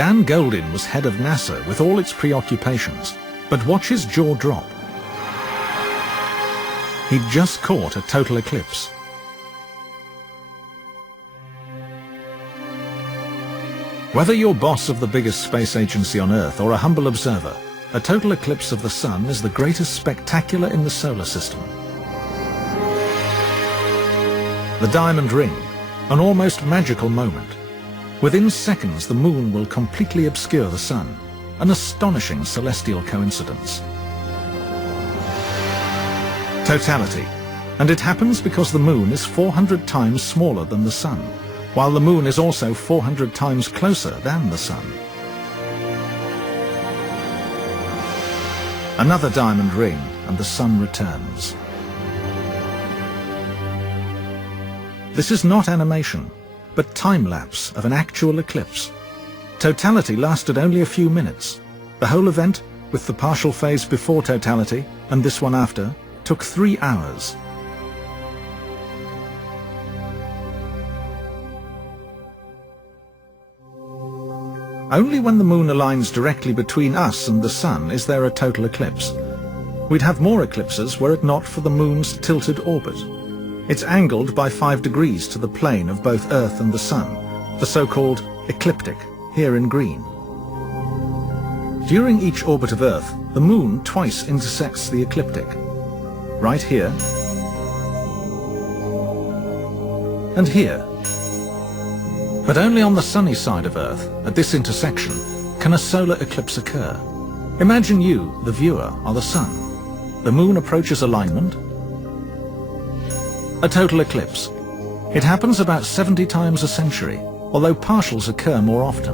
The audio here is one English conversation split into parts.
Dan Goldin was head of NASA with all its preoccupations, but watch his jaw drop. He'd just caught a total eclipse. Whether you're boss of the biggest space agency on Earth or a humble observer, a total eclipse of the Sun is the greatest spectacular in the solar system. The diamond ring, an almost magical moment. Within seconds, the Moon will completely obscure the Sun, an astonishing celestial coincidence. Totality, and it happens because the Moon is 400 times smaller than the Sun, while the Moon is also 400 times closer than the Sun. Another diamond ring, and the Sun returns. This is not animation, but time-lapse of an actual eclipse. Totality lasted only a few minutes. The whole event, with the partial phase before totality and this one after, took 3 hours. Only when the Moon aligns directly between us and the Sun is there a total eclipse. We'd have more eclipses were it not for the Moon's tilted orbit. It's angled by 5 degrees to the plane of both Earth and the Sun, the so-called ecliptic, here in green. During each orbit of Earth, the Moon twice intersects the ecliptic. Right here, and here. But only on the sunny side of Earth, at this intersection, can a solar eclipse occur. Imagine you, the viewer, are the Sun. The Moon approaches alignment. A total eclipse. It happens about 70 times a century, although partials occur more often.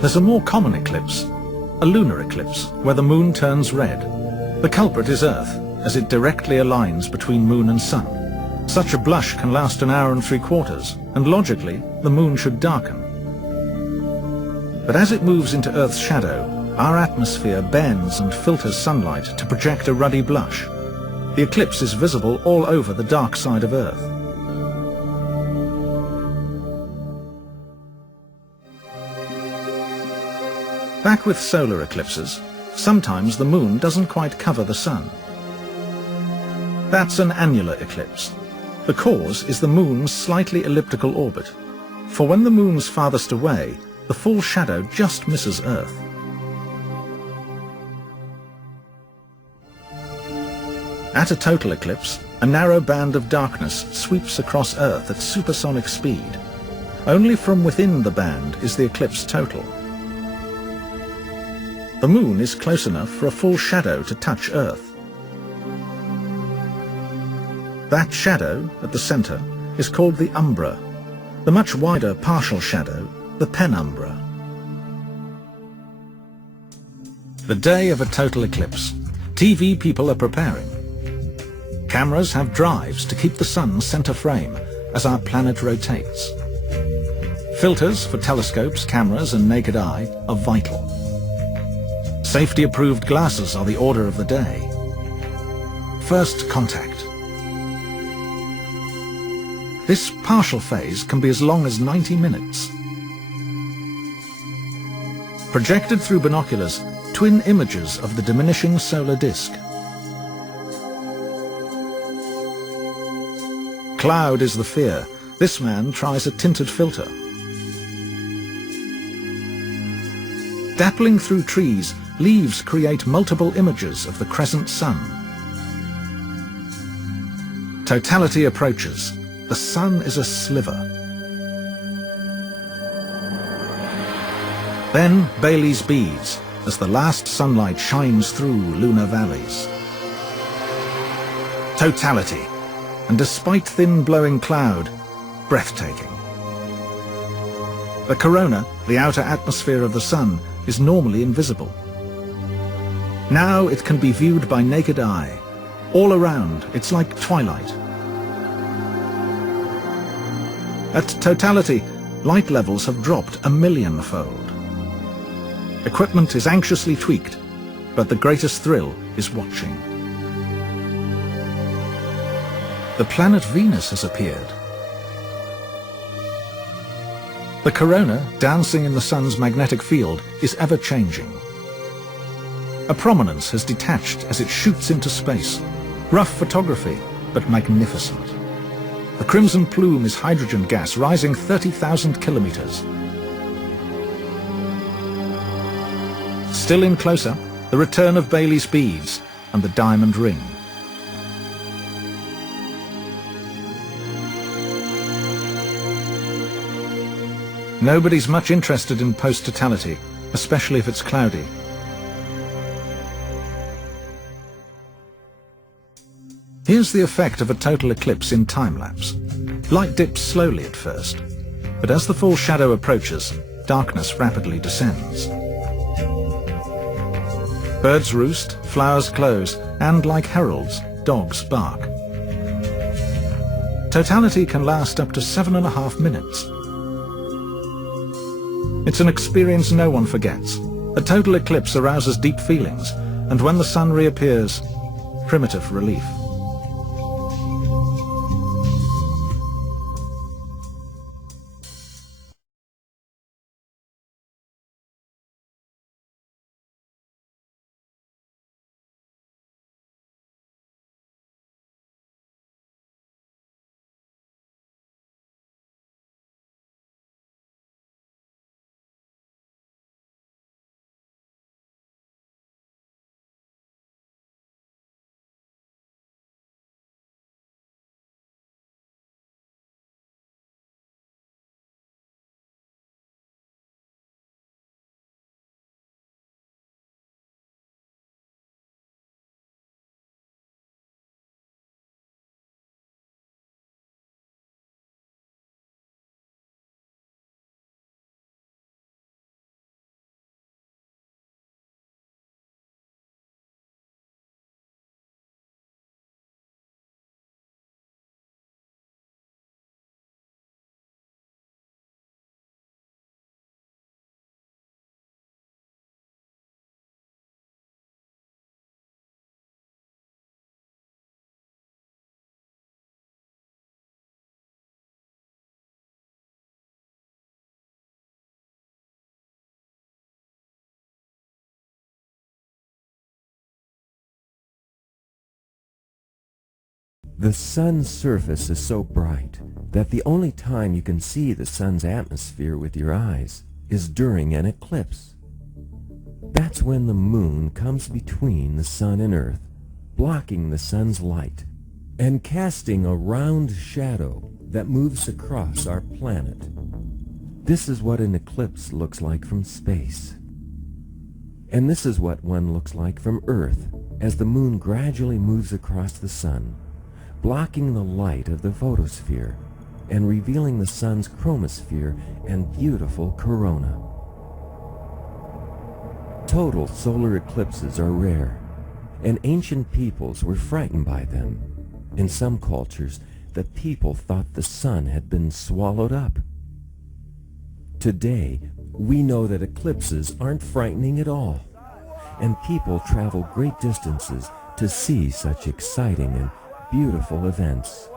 There's a more common eclipse, a lunar eclipse, where the Moon turns red. The culprit is Earth, as it directly aligns between Moon and Sun. Such a blush can last an hour and 3/4, and logically, the Moon should darken. But as it moves into Earth's shadow, our atmosphere bends and filters sunlight to project a ruddy blush. The eclipse is visible all over the dark side of Earth. Back with solar eclipses, sometimes the Moon doesn't quite cover the Sun. That's an annular eclipse. The cause is the Moon's slightly elliptical orbit. For when the Moon's farthest away, the full shadow just misses Earth. At a total eclipse, a narrow band of darkness sweeps across Earth at supersonic speed. Only from within the band is the eclipse total. The Moon is close enough for a full shadow to touch Earth. That shadow, at the center, is called the umbra. The much wider partial shadow, the penumbra. The day of a total eclipse. TV people are preparing. Cameras have drives to keep the Sun center frame as our planet rotates. Filters for telescopes, cameras, and naked eye are vital. Safety-approved glasses are the order of the day. First contact. This partial phase can be as long as 90 minutes. Projected through binoculars, twin images of the diminishing solar disk. Cloud is the fear. This man tries a tinted filter. Dappling through trees, leaves create multiple images of the crescent Sun. Totality approaches. The Sun is a sliver. Then Bailey's beads, as the last sunlight shines through lunar valleys. Totality, and despite thin blowing cloud, breathtaking. The corona, the outer atmosphere of the Sun, is normally invisible. Now it can be viewed by naked eye. All around, it's like twilight. At totality, light levels have dropped 1,000,000-fold. Equipment is anxiously tweaked, but the greatest thrill is watching. The planet Venus has appeared. The corona, dancing in the sun's magnetic field, is ever-changing. A prominence has detached as it shoots into space. Rough photography, but magnificent. The crimson plume is hydrogen gas rising 30,000 kilometers. Still in close-up, the return of Bailey's beads and the diamond ring. Nobody's much interested in post-totality, especially if it's cloudy. Here's the effect of a total eclipse in time-lapse. Light dips slowly at first, but as the full shadow approaches, darkness rapidly descends. Birds roost, flowers close, and like heralds, dogs bark. Totality can last up to 7.5 minutes. It's an experience no one forgets. A total eclipse arouses deep feelings, and when the sun reappears, primitive relief. The sun's surface is so bright that the only time you can see the sun's atmosphere with your eyes is during an eclipse. That's when the moon comes between the sun and Earth, blocking the sun's light and casting a round shadow that moves across our planet. This is what an eclipse looks like from space. And this is what one looks like from Earth as the moon gradually moves across the sun, blocking the light of the photosphere and revealing the sun's chromosphere and beautiful corona. Total solar eclipses are rare, and ancient peoples were frightened by them. In some cultures, the people thought the sun had been swallowed up. Today, we know that eclipses aren't frightening at all, and people travel great distances to see such exciting and beautiful events.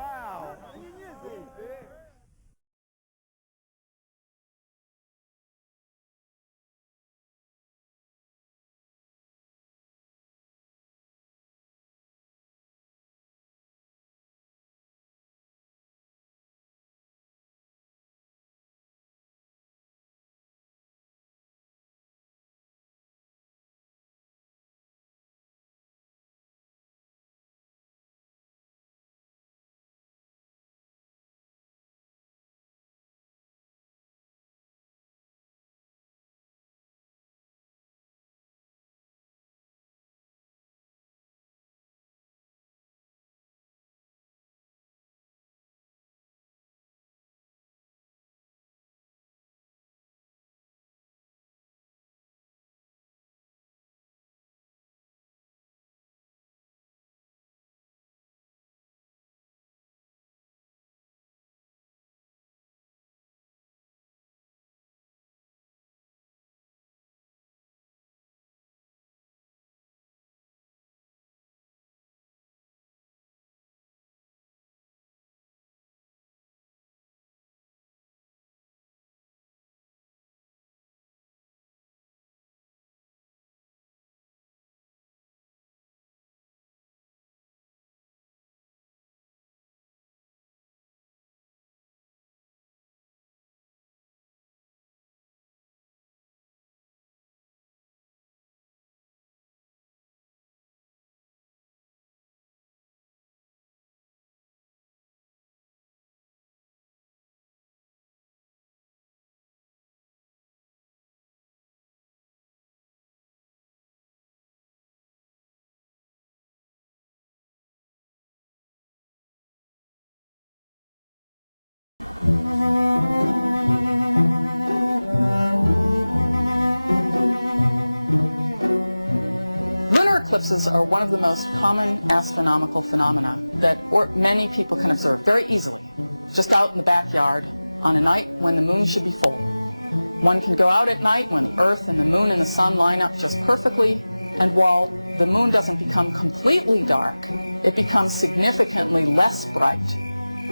Lunar eclipses are one of the most common astronomical phenomena that many people can observe very easily, just out in the backyard on a night when the moon should be full. One can go out at night when the Earth and the moon and the sun line up just perfectly, and while the moon doesn't become completely dark, it becomes significantly less bright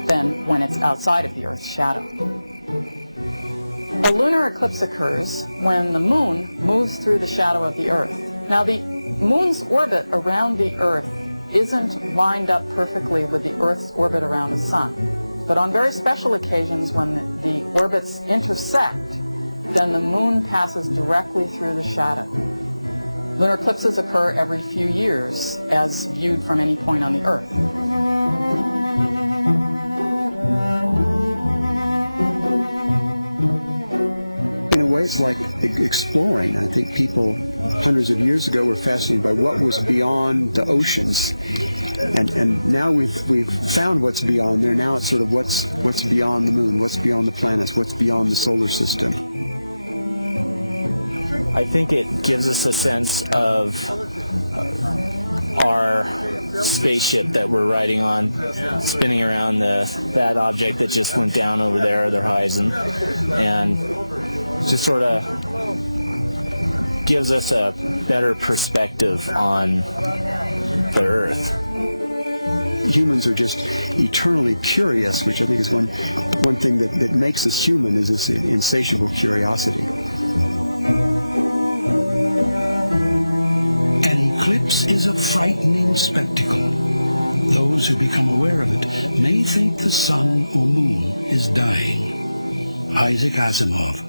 than when it's outside of the Earth's shadow. A lunar eclipse occurs when the moon moves through the shadow of the Earth. Now, the moon's orbit around the Earth isn't lined up perfectly with the Earth's orbit around the sun. But on very special occasions when the orbits intersect, then the moon passes directly through the shadow. Lunar eclipses occur every few years as viewed from any point on the Earth. In a way, it's like exploring. I think people hundreds of years ago were fascinated by what was beyond the oceans, and now we've found what's beyond there. Now it's sort of what's beyond the moon, what's beyond the planets, what's beyond the solar system. I think it gives us a sense of our spaceship that we're riding on, spinning around that object that just went down over there, the horizon, and just sort of gives us a better perspective on the Earth. Humans are just eternally curious, which I think is one thing that makes us human, is this insatiable curiosity. An eclipse is a frightening spectacle. Those who become aware of it may think the sun or moon is dying. Isaac Asimov.